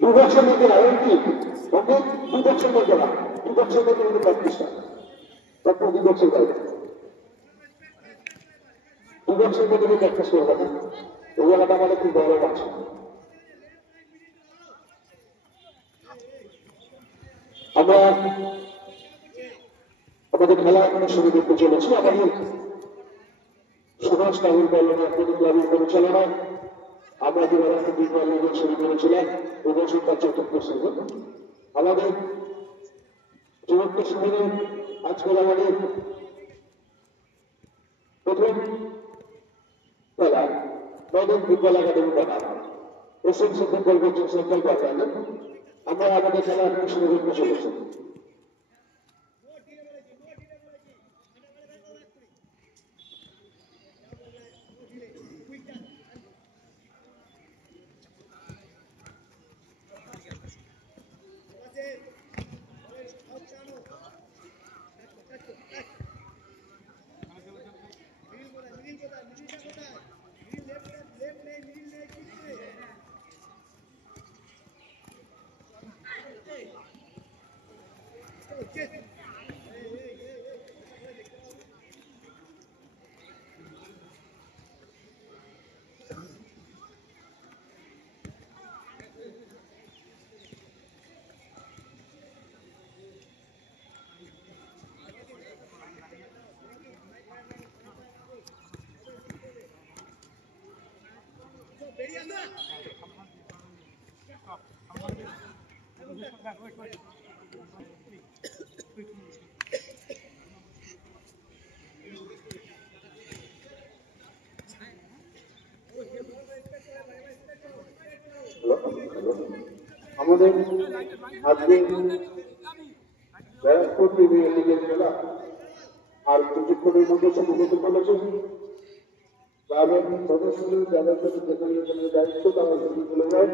2 বছর মধ্যে না কি 2 বছর মধ্যে না 2 বছর মধ্যে কিন্তু 35টা তারপর 2 বছর বাইরে 2 বছর মধ্যে প্র্যাকটিস করবে না ওই জায়গাটা আমাদের খুব বড় আছে। আমরা আমাদের খেলা এখনো শুরু করতে চলেছি। আমাদের সুভাষ কাবুল কল্যাণ ক্লাবের পরিচালনায় আমরা যে ফুটবল লিগ শুরু করেছিলাম এবছর তার 4র্থ সিজন। আমাদের 4র্থ সিজনে আজকাল আমাদের প্রথম খেলা নদন ফুটবল একাডেমি বানানো এসএমসি ফুটবল কোচিং সেন্টার বানানো আমরা আমাদের খেলা এখন শুরু করতে চলেছি। আমাদের আজকে ব্যারাকপুর প্রিমিয়ার লিগের খেলা আর কিছুক্ষণের মধ্যে শুরু হতে চলেছে। ক্লাবের সদস্যদের যাদের সাথে যেখানে দায়িত্ব তারা সেটি চলে যায়।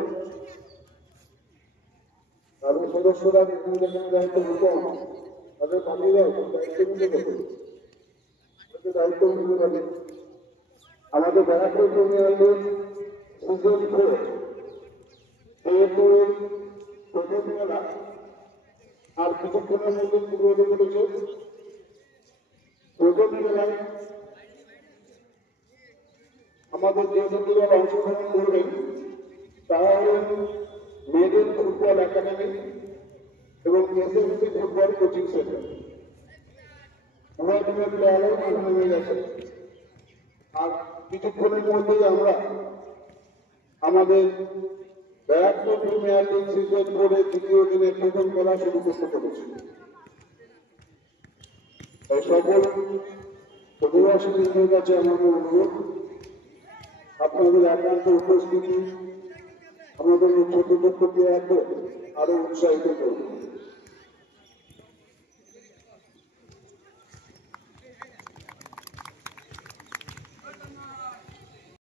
ক্লাবের সদস্যরা যেখানে দায়িত্ব নিতে তাদের কর্মীরাও দায়িত্ব নিতে হবে, দায়িত্ব নিতে হবে। আমাদের ব্যারাকপুর প্রিমিয়ার লিগ সিজন 4 যেহেতু প্রথম খেলা আর কিছুক্ষণের মধ্যে শুরু হতে চলেছে। প্রথম খেলায় আমাদের যে দল অংশগ্রহণ করবেন তারা হলেন মেয়েদের ফুটবল একাডেমি এবং এসএমসি ফুটবল কোচিং সেন্টার। উভয় টিমের প্লেয়ারও এখানে হয়ে গেছে। আর কিছুক্ষণের মধ্যেই আমরা আমাদের ব্যারাকপুর প্রিমিয়ার লিগ সিজন 4 এর 2য় দিনের প্রথম খেলা শুরু করতে চলেছি। সকল অধিবাসীদের কাছে আমাদের অনুরোধ, আপনাদের একান্ত উপস্থিতি আমাদের এই ছোট ছোট প্লেয়ারদের আরো উৎসাহিত করবে।